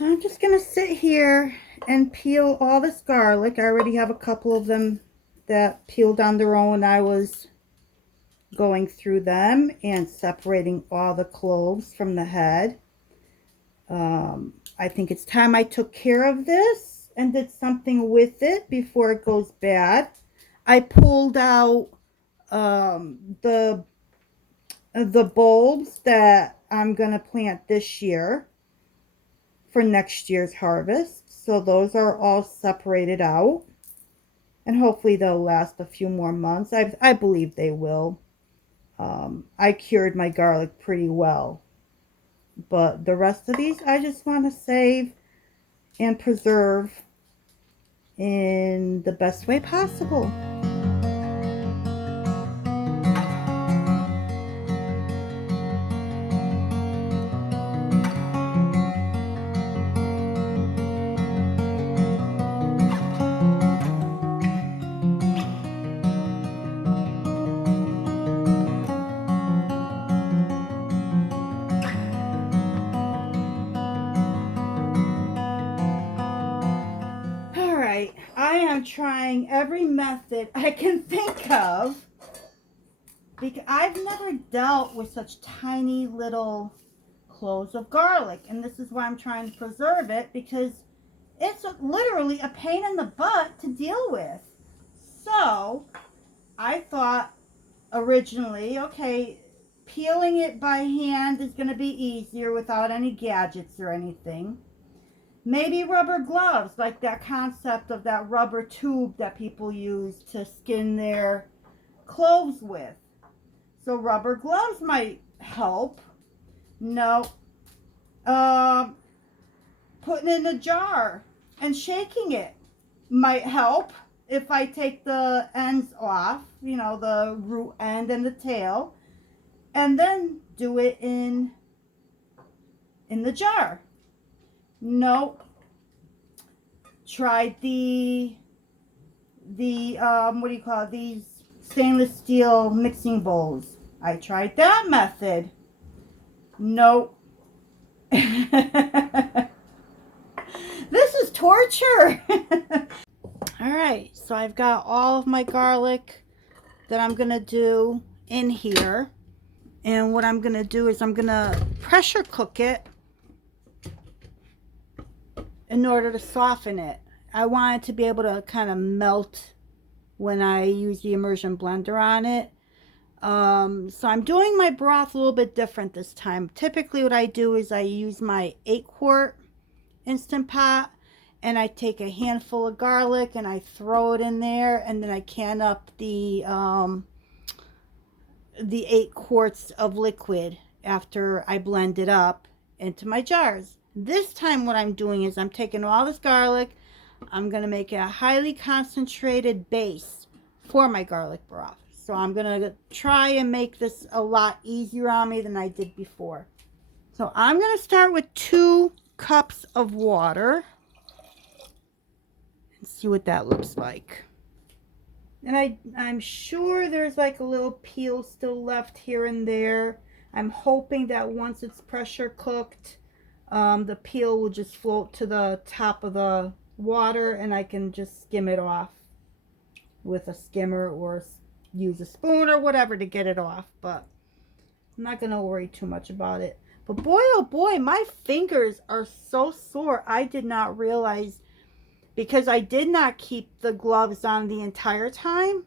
So I'm just going to sit here and peel all this garlic. I already have a couple of them that peeled on their own. I was going through them and separating all the cloves from the head. I think it's time I took care of this and did something with it before it goes bad. I pulled out the bulbs that I'm going to plant this year for next year's harvest. So those are all separated out. And hopefully they'll last a few more months. I believe they will. I cured my garlic pretty well. But the rest of these I just want to save and preserve in the best way possible. Alright, I am trying every method I can think of because I've never dealt with such tiny little cloves of garlic, and this is why I'm trying to preserve it, because it's literally a pain in the butt to deal with. So I thought originally, okay, peeling it by hand is going to be easier without any gadgets or anything. Maybe rubber gloves, like that concept of that rubber tube that people use to skin their cloves with. So rubber gloves might help. No. Putting it in a jar and shaking it might help if I take the ends off, you know, the root end and the tail, and then do it in the jar. Nope. Tried the what do you call it? These stainless steel mixing bowls. I tried that method. Nope. This is torture. All right, so I've got all of my garlic that I'm gonna do in here, and what I'm gonna do is I'm gonna pressure cook it in order to soften it. I want it to be able to kind of melt when I use the immersion blender on it. So I'm doing my broth a little bit different this time. Typically what I do is I use my 8-quart Instant Pot, and I take a handful of garlic and I throw it in there, and then I can up the 8 quarts of liquid after I blend it up into my jars. This time what I'm doing is I'm taking all this garlic, I'm going to make a highly concentrated base for my garlic broth. So I'm going to try and make this a lot easier on me than I did before. So I'm going to start with 2 cups of water and see what that looks like. And I'm sure there's like a little peel still left here and there. I'm hoping that once it's pressure cooked, the peel will just float to the top of the water and I can just skim it off with a skimmer or use a spoon or whatever to get it off. But I'm not going to worry too much about it. But boy, oh boy, my fingers are so sore. I did not realize, because I did not keep the gloves on the entire time.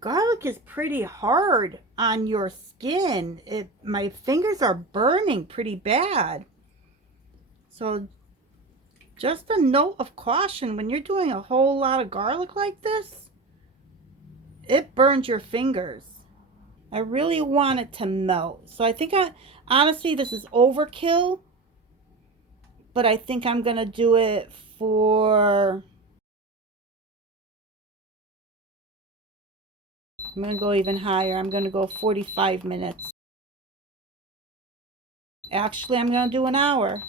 Garlic is pretty hard on your skin. My fingers are burning pretty bad. So just a note of caution, when you're doing a whole lot of garlic like this, it burns your fingers. I really want it to melt. So I think honestly, this is overkill, but I think I'm going to do it for, I'm going to go even higher. I'm going to go 45 minutes. Actually, I'm going to do an hour.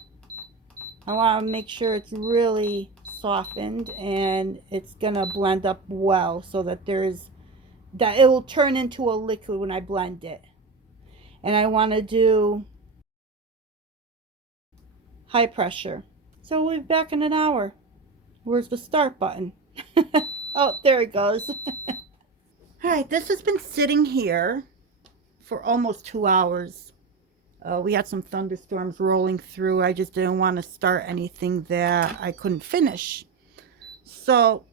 I want to make sure it's really softened and it's going to blend up well so that it will turn into a liquid when I blend it. And I want to do high pressure. So we'll be back in an hour. Where's the start button? Oh, there it goes. All right, this has been sitting here for almost 2 hours. We had some thunderstorms rolling through. I just didn't want to start anything that I couldn't finish. So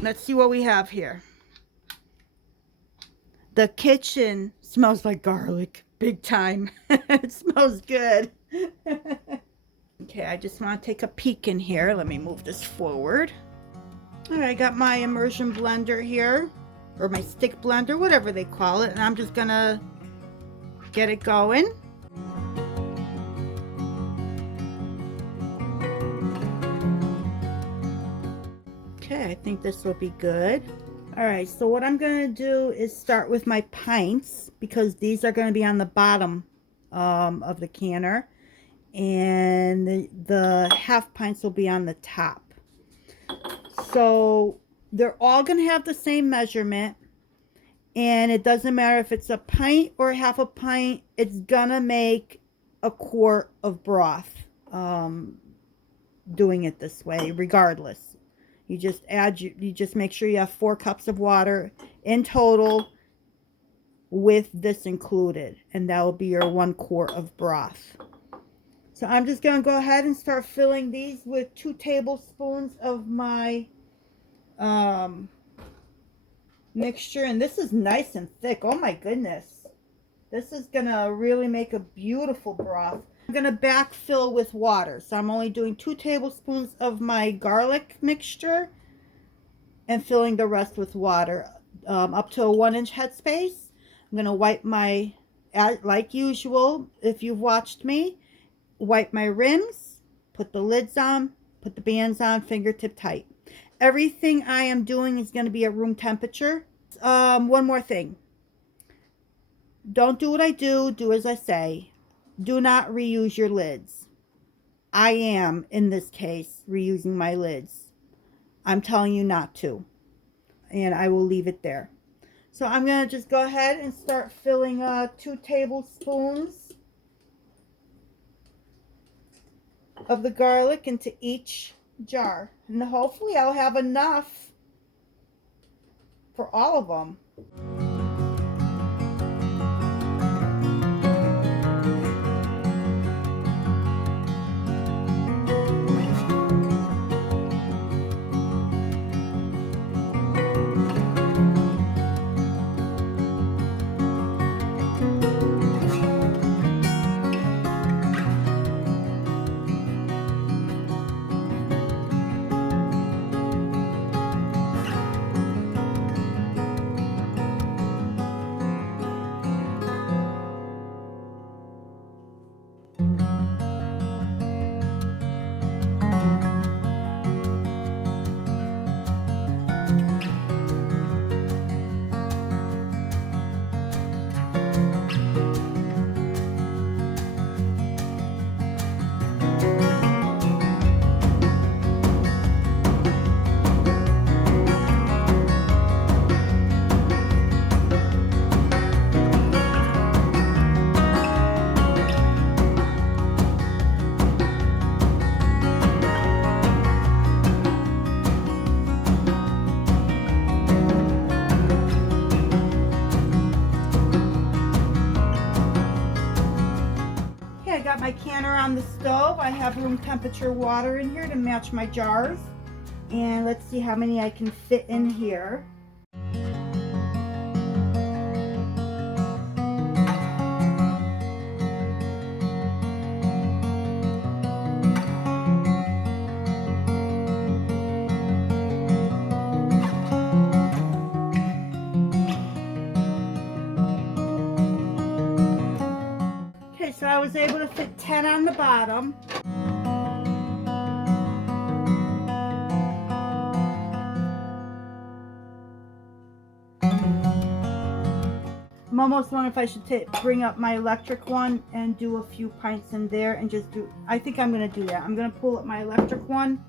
let's see what we have here. The kitchen smells like garlic, big time. It smells good. Okay, I just want to take a peek in here. Let me move this forward. All right, I got my immersion blender here, or my stick blender, whatever they call it, and I'm just gonna get it going. Okay, I think this will be good. All right, so what I'm gonna do is start with my pints, because these are gonna be on the bottom of the canner, and the half pints will be on the top. So they're all gonna have the same measurement, and it doesn't matter if it's a pint or half a pint, it's gonna make a quart of broth, doing it this way regardless. You just you just make sure you have 4 cups of water in total with this included, and that will be your 1 quart of broth. So I'm just going to go ahead and start filling these with 2 tablespoons of my mixture, and this is nice and thick. Oh my goodness, this is going to really make a beautiful broth. I'm going to backfill with water, so I'm only doing 2 tablespoons of my garlic mixture and filling the rest with water, up to a 1-inch headspace. I'm going to wipe my, like usual, if you've watched me, wipe my rims, put the lids on, put the bands on, fingertip tight. Everything I am doing is going to be at room temperature. One more thing. Don't do what I do, do as I say. Do not reuse your lids. I am, in this case, reusing my lids. I'm telling you not to. And I will leave it there. So I'm going to just go ahead and start filling 2 tablespoons of the garlic into each jar. And hopefully I'll have enough for all of them. I got my canner on the stove. I have room temperature water in here to match my jars. And let's see how many I can fit in here. Okay, so I was able to fit 10 on the bottom. I'm almost wondering if I should bring up my electric one and do a few pints in there and just do, I think I'm going to do that. I'm going to pull up my electric one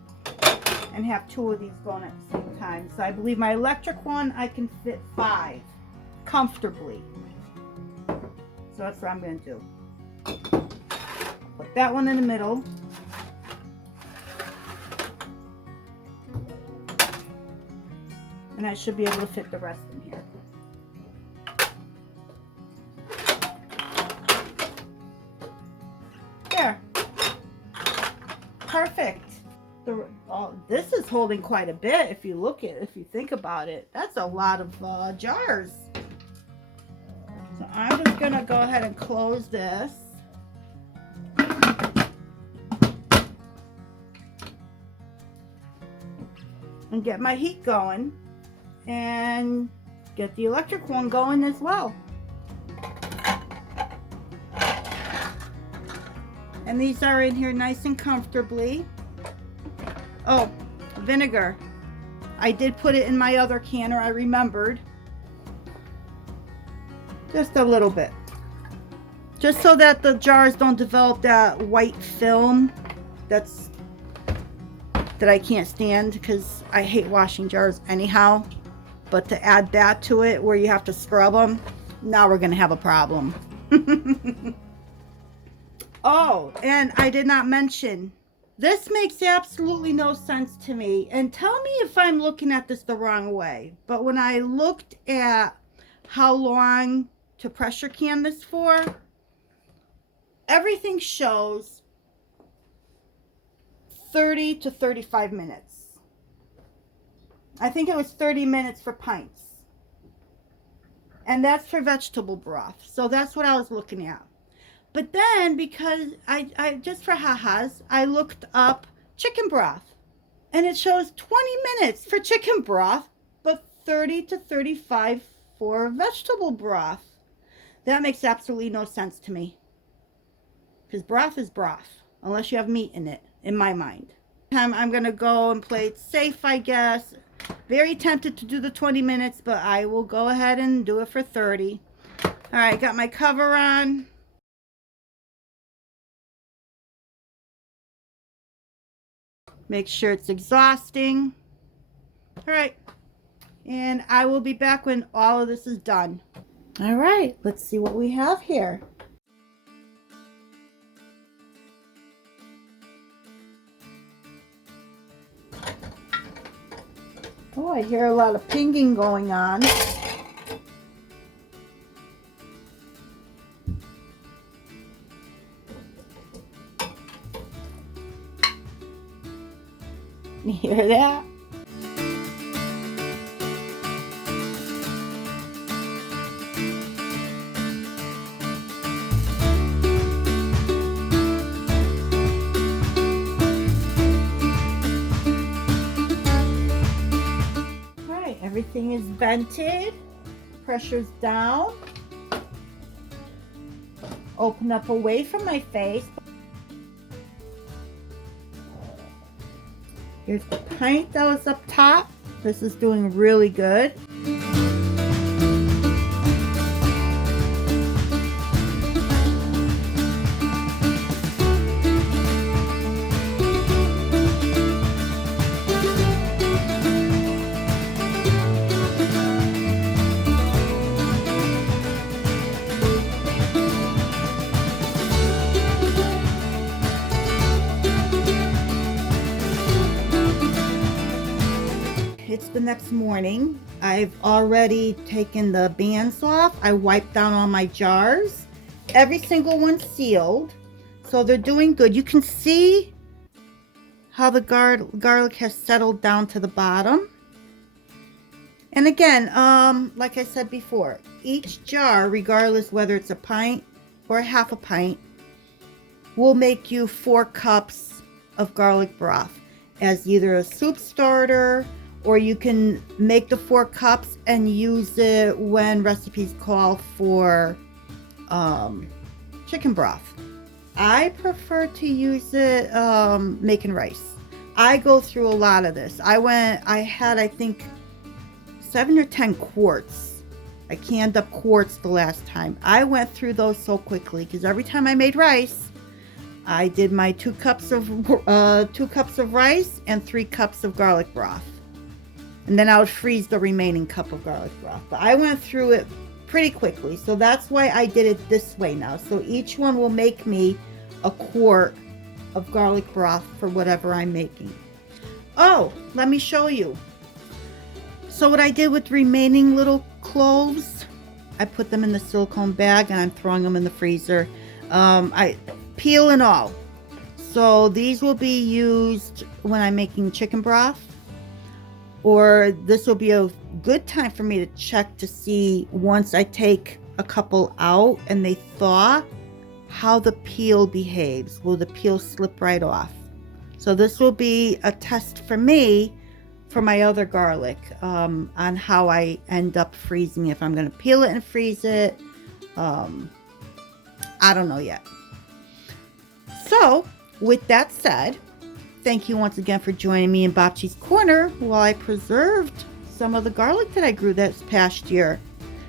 and have 2 of these going at the same time. So I believe my electric one, I can fit 5 comfortably. So that's what I'm going to do. Put that one in the middle. And I should be able to fit the rest in here. There. Perfect. This is holding quite a bit if you think about it. That's a lot of jars. So I'm just gonna go ahead and close this. And get my heat going. And get the electric one going as well. And these are in here nice and comfortably. Oh, vinegar. I did put it in my other canner, I remembered. Just a little bit. Just so that the jars don't develop that white film that I can't stand, because I hate washing jars anyhow. But to add that to it where you have to scrub them, now we're going to have a problem. Oh, and I did not mention, this makes absolutely no sense to me. And tell me if I'm looking at this the wrong way. But when I looked at how long to pressure can this for, everything shows 30 to 35 minutes. I think it was 30 minutes for pints. And that's for vegetable broth. So that's what I was looking at. But then, because I just for ha-has, I looked up chicken broth. And it shows 20 minutes for chicken broth, but 30 to 35 for vegetable broth. That makes absolutely no sense to me. Because broth is broth, unless you have meat in it, in my mind. I'm going to go and play it safe, I guess. Very tempted to do the 20 minutes, but I will go ahead and do it for 30. All right, got my cover on. Make sure it's exhausting. All right, and I will be back when all of this is done. All right, let's see what we have here. Oh, I hear a lot of pinging going on. You hear that? Alright, everything is vented. Pressure's down. Open up away from my face. Here's the pint that was up top. This is doing really good. It's the next morning. I've already taken the bands off. I wiped down all my jars. Every single one sealed. So they're doing good. You can see how the garlic has settled down to the bottom. And again, like I said before, each jar, regardless whether it's a pint or a half a pint, will make you 4 cups of garlic broth as either a soup starter, or you can make the 4 cups and use it when recipes call for chicken broth. I prefer to use it making rice. I go through a lot of this. I had, I think, 7 or 10 quarts. I canned up quarts the last time. I went through those so quickly because every time I made rice, I did my 2 cups of rice and 3 cups of garlic broth. And then I would freeze the remaining cup of garlic broth. But I went through it pretty quickly. So that's why I did it this way now. So each one will make me a quart of garlic broth for whatever I'm making. Oh, let me show you. So what I did with remaining little cloves, I put them in the silicone bag and I'm throwing them in the freezer. I peel and all. So these will be used when I'm making chicken broth, or this will be a good time for me to check to see, once I take a couple out and they thaw, how the peel behaves. Will the peel slip right off? So this will be a test for me for my other garlic, on how I end up freezing, if I'm going to peel it and freeze it. I don't know yet. So with that said, thank you once again for joining me in Bobchi's Corner while I preserved some of the garlic that I grew this past year.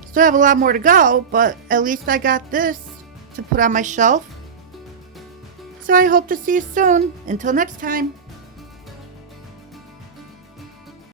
Still have a lot more to go, but at least I got this to put on my shelf. So I hope to see you soon. Until next time.